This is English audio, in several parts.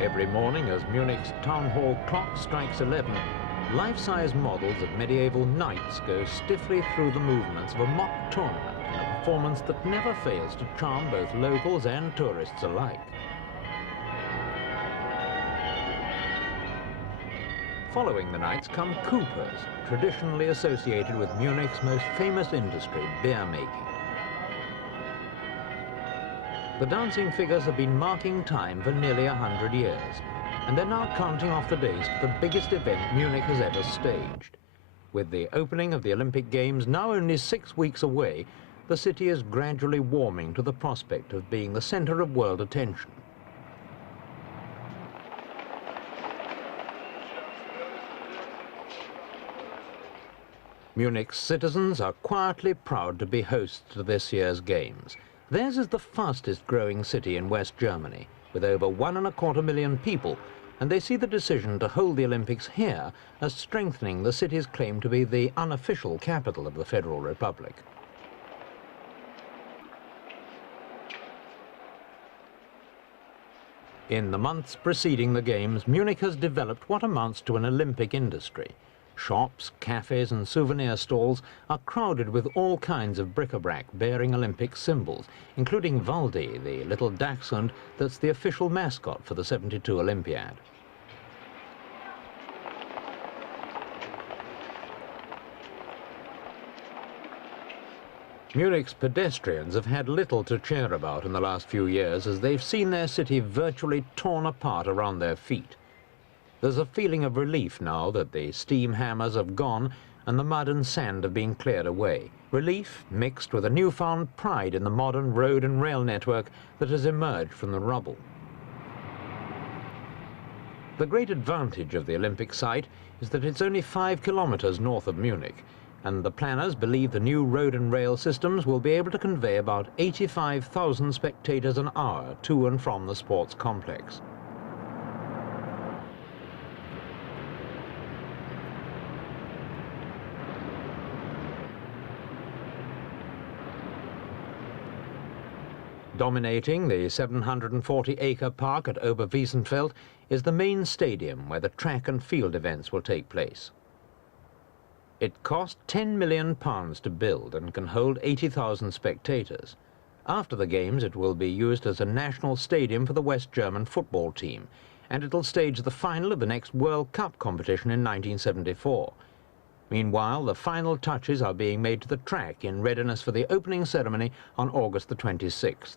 Every morning as Munich's town hall clock strikes 11, life-size models of medieval knights go stiffly through the movements of a mock tournament in a performance that never fails to charm both locals and tourists alike. Following the knights come coopers, traditionally associated with Munich's most famous industry, beer making. The dancing figures have been marking time for nearly 100 years, and they're now counting off the days to the biggest event Munich has ever staged. With the opening of the Olympic Games now only 6 weeks away, the city is gradually warming to the prospect of being the center of world attention. Munich's citizens are quietly proud to be hosts to this year's Games. Theirs is the fastest growing city in West Germany, with over 1.25 million people, and they see the decision to hold the Olympics here as strengthening the city's claim to be the unofficial capital of the Federal Republic. In the months preceding the Games, Munich has developed what amounts to an Olympic industry. Shops, cafes and souvenir stalls are crowded with all kinds of bric-a-brac bearing Olympic symbols, including Waldi, the little dachshund that's the official mascot for the '72 Olympiad. Munich's pedestrians have had little to cheer about in the last few years as they've seen their city virtually torn apart around their feet. There's a feeling of relief now that the steam hammers have gone and the mud and sand have been cleared away. Relief mixed with a newfound pride in the modern road and rail network that has emerged from the rubble. The great advantage of the Olympic site is that it's only 5 kilometers north of Munich, and the planners believe the new road and rail systems will be able to convey about 85,000 spectators an hour to and from the sports complex. Dominating the 740-acre park at Oberwiesenfeld is the main stadium where the track and field events will take place. It cost £10 million to build and can hold 80,000 spectators. After the Games, it will be used as a national stadium for the West German football team, and it'll stage the final of the next World Cup competition in 1974. Meanwhile, the final touches are being made to the track in readiness for the opening ceremony on August the 26th.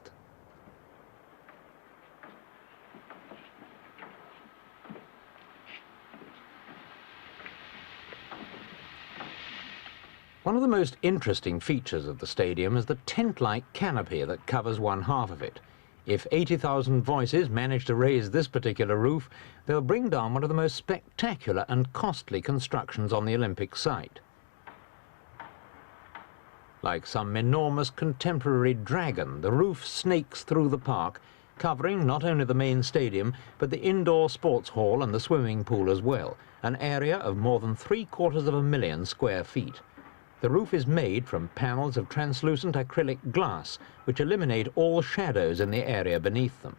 One of the most interesting features of the stadium is the tent-like canopy that covers one half of it. If 80,000 voices manage to raise this particular roof, they'll bring down one of the most spectacular and costly constructions on the Olympic site. Like some enormous contemporary dragon, the roof snakes through the park, covering not only the main stadium, but the indoor sports hall and the swimming pool as well, an area of more than 750,000 square feet. The roof is made from panels of translucent acrylic glass, which eliminate all shadows in the area beneath them.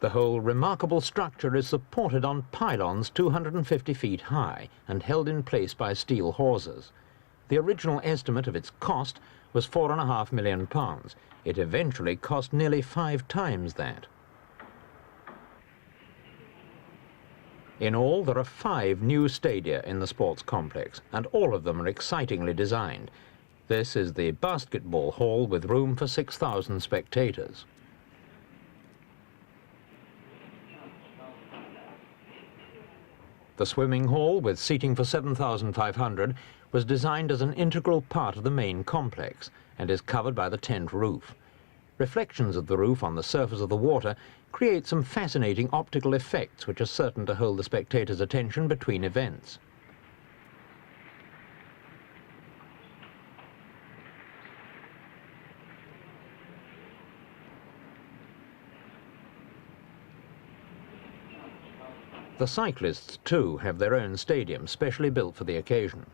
The whole remarkable structure is supported on pylons 250 feet high and held in place by steel hawsers. The original estimate of its cost was £4.5 million. It eventually cost nearly 5 times that. In all, there are 5 new stadia in the sports complex, and all of them are excitingly designed. This is the basketball hall with room for 6,000 spectators. The swimming hall, with seating for 7,500, was designed as an integral part of the main complex and is covered by the tent roof. Reflections of the roof on the surface of the water create some fascinating optical effects which are certain to hold the spectators' attention between events. The cyclists, too, have their own stadium specially built for the occasion.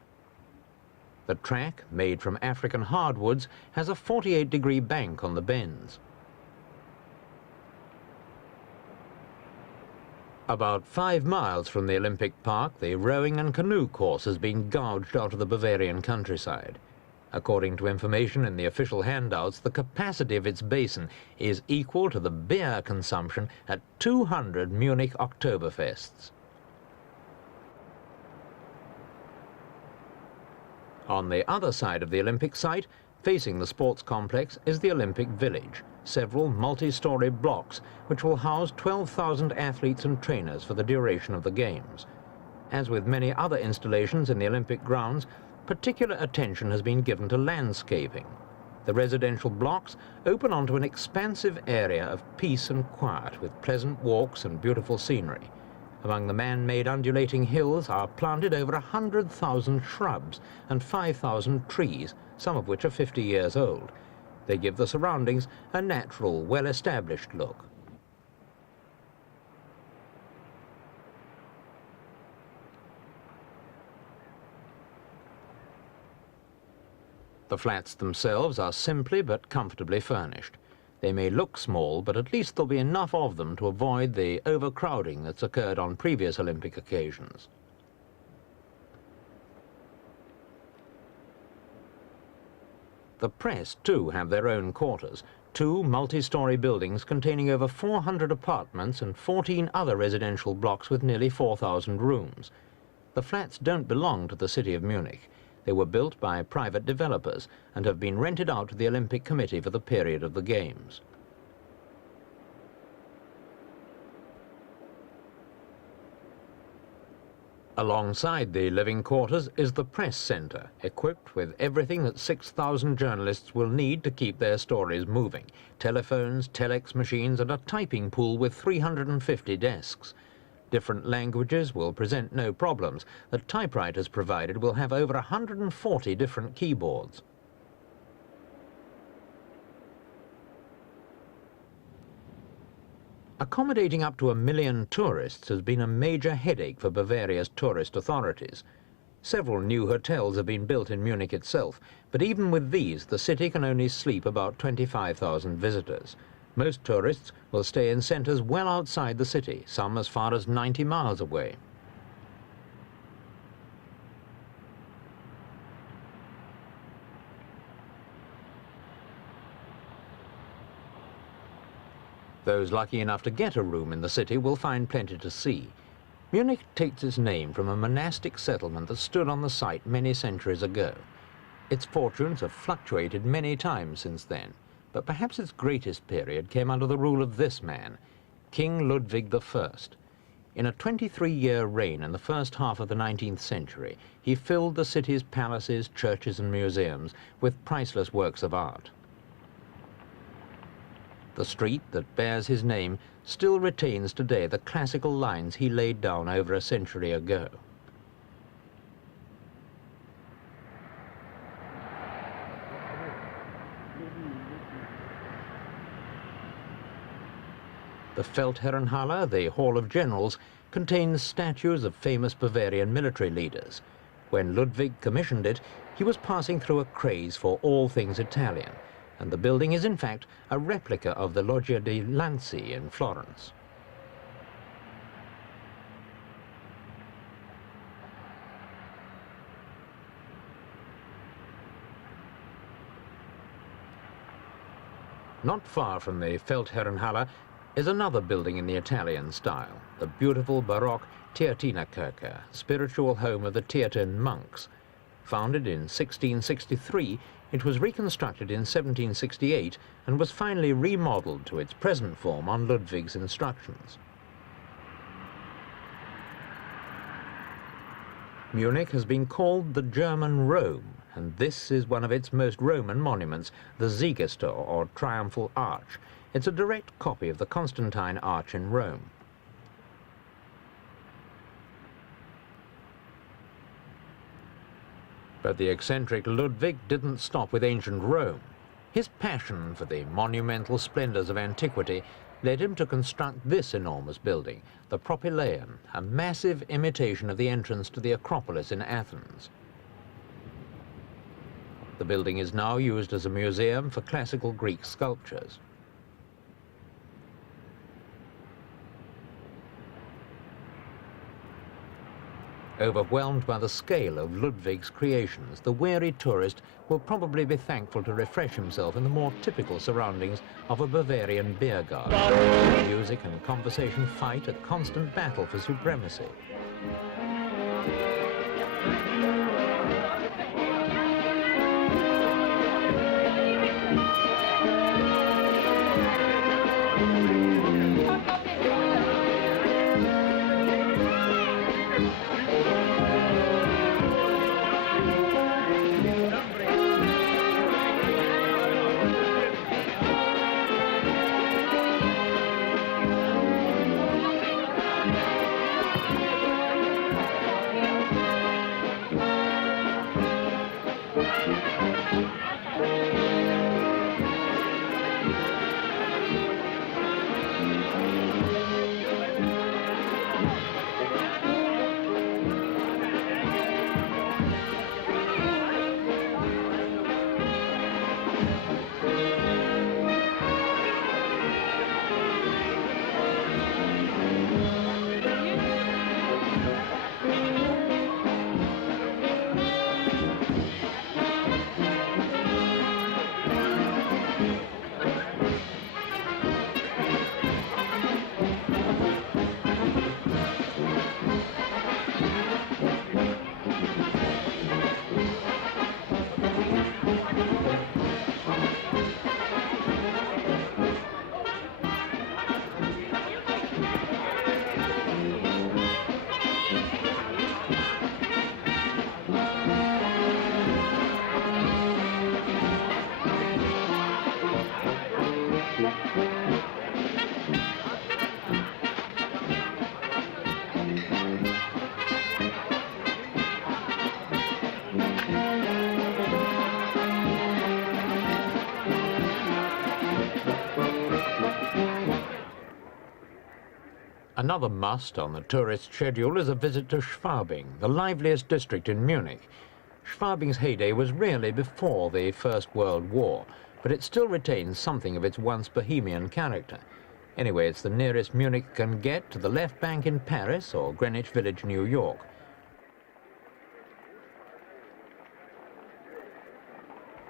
The track, made from African hardwoods, has a 48-degree bank on the bends. About 5 miles from the Olympic Park, the rowing and canoe course has been gouged out of the Bavarian countryside. According to information in the official handouts, the capacity of its basin is equal to the beer consumption at 200 Munich Oktoberfests. On the other side of the Olympic site, facing the sports complex, is the Olympic Village, several multi-story blocks which will house 12,000 athletes and trainers for the duration of the Games. As with many other installations in the Olympic grounds, particular attention has been given to landscaping. The residential blocks open onto an expansive area of peace and quiet with pleasant walks and beautiful scenery. Among the man-made undulating hills are planted over 100,000 shrubs and 5,000 trees, some of which are 50 years old. They give the surroundings a natural, well-established look. The flats themselves are simply but comfortably furnished. They may look small, but at least there'll be enough of them to avoid the overcrowding that's occurred on previous Olympic occasions. The press, too, have their own quarters, 2 multi-story buildings containing over 400 apartments and 14 other residential blocks with nearly 4,000 rooms. The flats don't belong to the city of Munich. They were built by private developers and have been rented out to the Olympic Committee for the period of the Games. Alongside the living quarters is the press centre, equipped with everything that 6,000 journalists will need to keep their stories moving: telephones, telex machines, and a typing pool with 350 desks. Different languages will present no problems. The typewriters provided will have over 140 different keyboards. Accommodating up to 1 million tourists has been a major headache for Bavaria's tourist authorities. Several new hotels have been built in Munich itself, but even with these, the city can only sleep about 25,000 visitors. Most tourists will stay in centres well outside the city, some as far as 90 miles away. Those lucky enough to get a room in the city will find plenty to see. Munich takes its name from a monastic settlement that stood on the site many centuries ago. Its fortunes have fluctuated many times since then, but perhaps its greatest period came under the rule of this man, King Ludwig I. In a 23-year reign in the first half of the 19th century, he filled the city's palaces, churches and museums with priceless works of art. The street that bears his name still retains today the classical lines he laid down over a century ago. The Feldherrenhalle, the Hall of Generals, contains statues of famous Bavarian military leaders. When Ludwig commissioned it, he was passing through a craze for all things Italian, and the building is in fact a replica of the Loggia dei Lanzi in Florence. Not far from the Feldherrenhalle is another building in the Italian style, the beautiful Baroque Theatinerkirche, spiritual home of the Theatin monks. Founded in 1663, it was reconstructed in 1768 and was finally remodeled to its present form on Ludwig's instructions. Munich has been called the German Rome, and this is one of its most Roman monuments, the Siegestor, or Triumphal Arch. It's a direct copy of the Constantine Arch in Rome. But the eccentric Ludwig didn't stop with ancient Rome. His passion for the monumental splendors of antiquity led him to construct this enormous building, the Propylaeon, a massive imitation of the entrance to the Acropolis in Athens. The building is now used as a museum for classical Greek sculptures. Overwhelmed by the scale of Ludwig's creations, the weary tourist will probably be thankful to refresh himself in the more typical surroundings of a Bavarian beer garden. Music and conversation fight a constant battle for supremacy. Another must on the tourist schedule is a visit to Schwabing, the liveliest district in Munich. Schwabing's heyday was really before the First World War, but it still retains something of its once bohemian character. Anyway, it's the nearest Munich can get to the Left Bank in Paris or Greenwich Village, New York.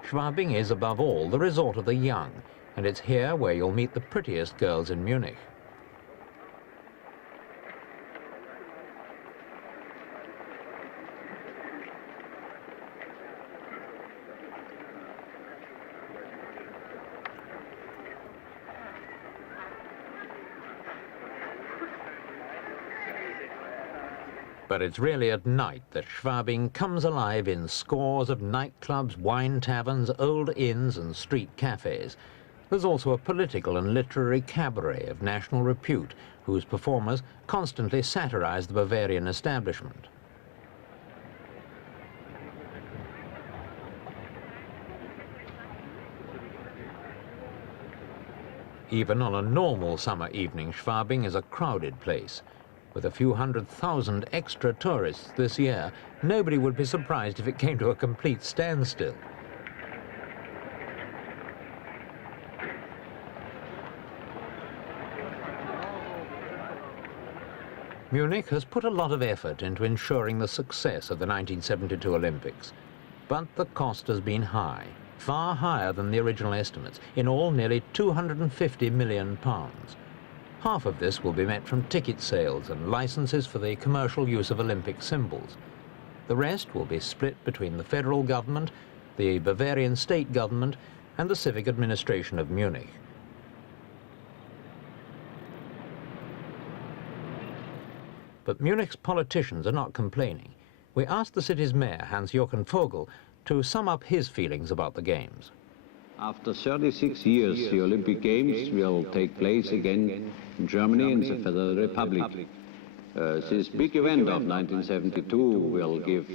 Schwabing is, above all, the resort of the young, and it's here where you'll meet the prettiest girls in Munich. But it's really at night that Schwabing comes alive in scores of nightclubs, wine taverns, old inns and street cafes. There's also a political and literary cabaret of national repute, whose performers constantly satirize the Bavarian establishment. Even on a normal summer evening, Schwabing is a crowded place. With a few 100,000 extra tourists this year, nobody would be surprised if it came to a complete standstill. Munich has put a lot of effort into ensuring the success of the 1972 Olympics, but the cost has been high, far higher than the original estimates, in all nearly £250 million. Half of this will be met from ticket sales and licenses for the commercial use of Olympic symbols. The rest will be split between the federal government, the Bavarian state government, and the civic administration of Munich. But Munich's politicians are not complaining. We asked the city's mayor, Hans-Jochen Vogel, to sum up his feelings about the Games. After 36 years, the Olympic Games will take place again in Germany and the Federal Republic. This big event of 1972 will give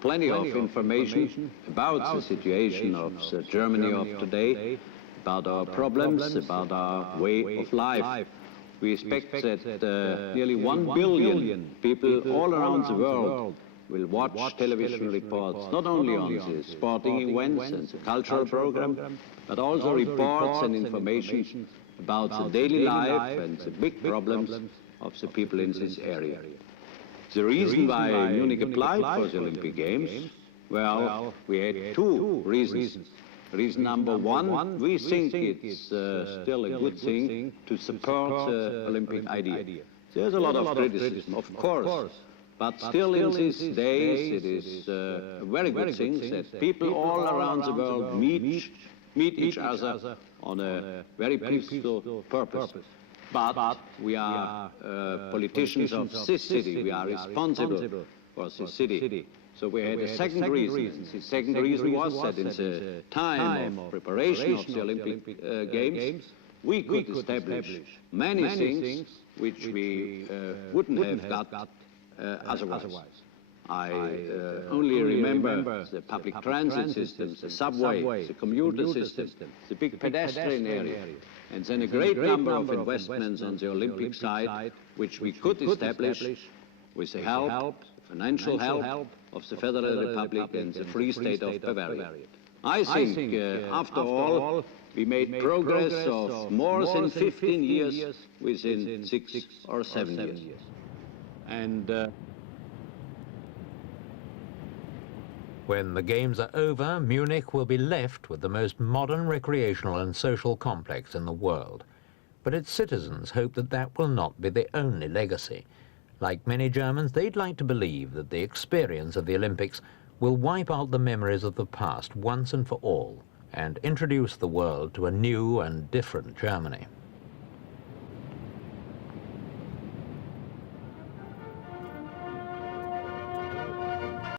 plenty of information about the situation of the Germany of today about our problems, about our way of life. We expect that nearly 1 billion people all around the world will watch television reports, not only on the sporting events and the cultural program, but also reports and information about the daily life and the big problems of the people in this area. The reason why Munich applied for the Olympic Games, well, we had two reasons. Reason number one, we think it's still a good thing to support the Olympic idea. There's a lot of criticism, of course, but still in these days it is a very good thing that people all around the world meet each other on a very peaceful purpose. But we are politicians of this city, we are responsible for this city. So we had a second reason. The second reason was that in the time of preparation of the Olympic Games, we could establish many things which we wouldn't have got otherwise. I only remember the public transit system, the subway, the commuter system, the big pedestrian area, and then a great number of investments on the Olympic side, which we could establish with the help, financial help of the Federal Republic and the Free State of Bavaria. I think, after all, we made progress of more than 15 years within 6 or 7 years. And when the Games are over, Munich will be left with the most modern recreational and social complex in the world. But its citizens hope that that will not be the only legacy. Like many Germans, they'd like to believe that the experience of the Olympics will wipe out the memories of the past once and for all and introduce the world to a new and different Germany.